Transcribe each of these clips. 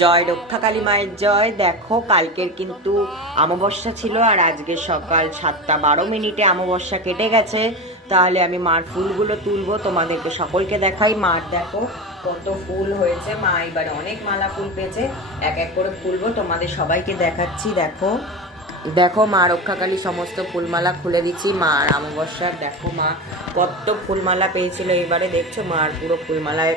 জয় রক্ষা কালী মায়ের জয়। দেখো কালকের কিন্তু অমাবস্যা ছিল আর আজকে সকাল 7:12 অমাবস্যা কেটে গেছে। তাহলে আমি মার ফুলগুলো তুলবো, তোমাদেরকে সকলকে দেখাই। মার দেখো কত ফুল হয়েছে, মা এবারে অনেক মালা ফুল পেয়েছে। এক এক করে খুলবো, তোমাদের সবাইকে দেখাচ্ছি। দেখো দেখো মা রক্ষাকালী সমস্ত ফুলমালা খুলে দিচ্ছি। মার অমাবস্যার দেখো মা কত ফুলমালা পেয়েছিল এবারে। দেখছো মার পুরো ফুলমালায়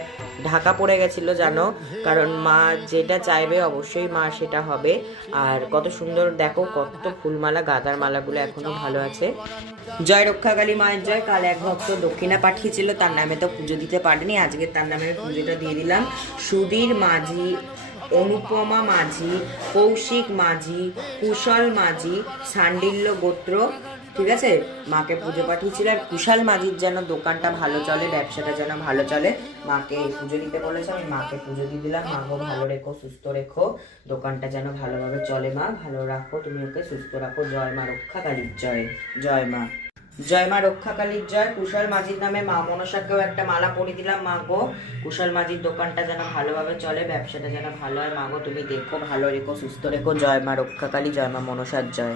ঢাকা পড়ে গেছিল জানো, কারণ মা যেটা চাইবে অবশ্যই মা সেটা হবে। আর কত সুন্দর দেখো কত ফুলমালা, গাঁদার মালাগুলো এখনো ভালো আছে। জয় রক্ষাকালী মায়ের জয়। কাল এক ভক্ত দক্ষিণা পাঠিয়েছিল, তার নামে তো পুজো দিতে পারিনি, আজকে তার নামে পুজোটা দিয়ে দিলাম। সুধীর মাঝি, অনুপমা মাঝি, কৌশিক মাঝি, কুশল মাঝি, সান্ডিল্য গোত্র, ঠিক আছে, মাকে পুজো পাঠিয়েছিল। আর কুশাল মাঝির যেন দোকানটা ভালো চলে, ব্যবসাটা যেন ভালো চলে, মাকে পুজো দিতে বলেছে। আমি মাকে পুজো দিয়ে দিলাম। মাকে ভালো রেখো, সুস্থ রেখো, দোকানটা যেন ভালোভাবে চলে। মা ভালো রাখো, তুমি ওকে সুস্থ রাখো। জয় মা রক্ষা কালীর জয়। জয় মা। জয় মা রক্ষা কালীর জয়। কুশল মাঝির নামে মা মনসাকেও একটা মালা পরিয়ে দিলাম। মা গো কুশল মাঝির দোকানটা যেন ভালোভাবে চলে, ব্যবসাটা যেন ভালো হয়। মা গো তুমি দেখো, ভালো রেখো, সুস্থ রেখো। জয় মা রক্ষা কালী। জয় মা মনসার জয়।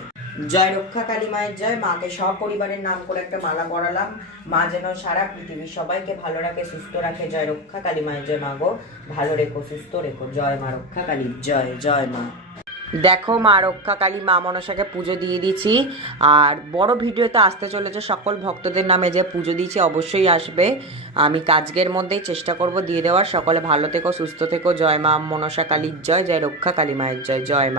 জয় রক্ষা কালী মায়ের জয়। মাকে সব পরিবারের নাম করে একটা মালা পরালাম। মা যেন সারা পৃথিবীর সবাইকে ভালো রাখে, সুস্থ রাখে। জয় রক্ষা কালী মায়ের জয়। মা গো ভালো রেখো, সুস্থ রেখো। জয় মা রক্ষা কালীর জয়। জয় মা। দেখো মা রক্ষা কালী মা মনসাকে পুজো দিয়ে দিচ্ছি। আর বড় ভিডিওতে আসতে চলেছে, সকল ভক্তদের নামে যে পুজো দিয়েছি অবশ্যই আসবে। আমি আজকের মধ্যেই চেষ্টা করব দিয়ে দেওয়ার। সকলে ভালো থেকো, সুস্থ থেকো। জয় মা মনসা কালীর জয়। জয় রক্ষা কালী মায়ের জয়। জয় মা।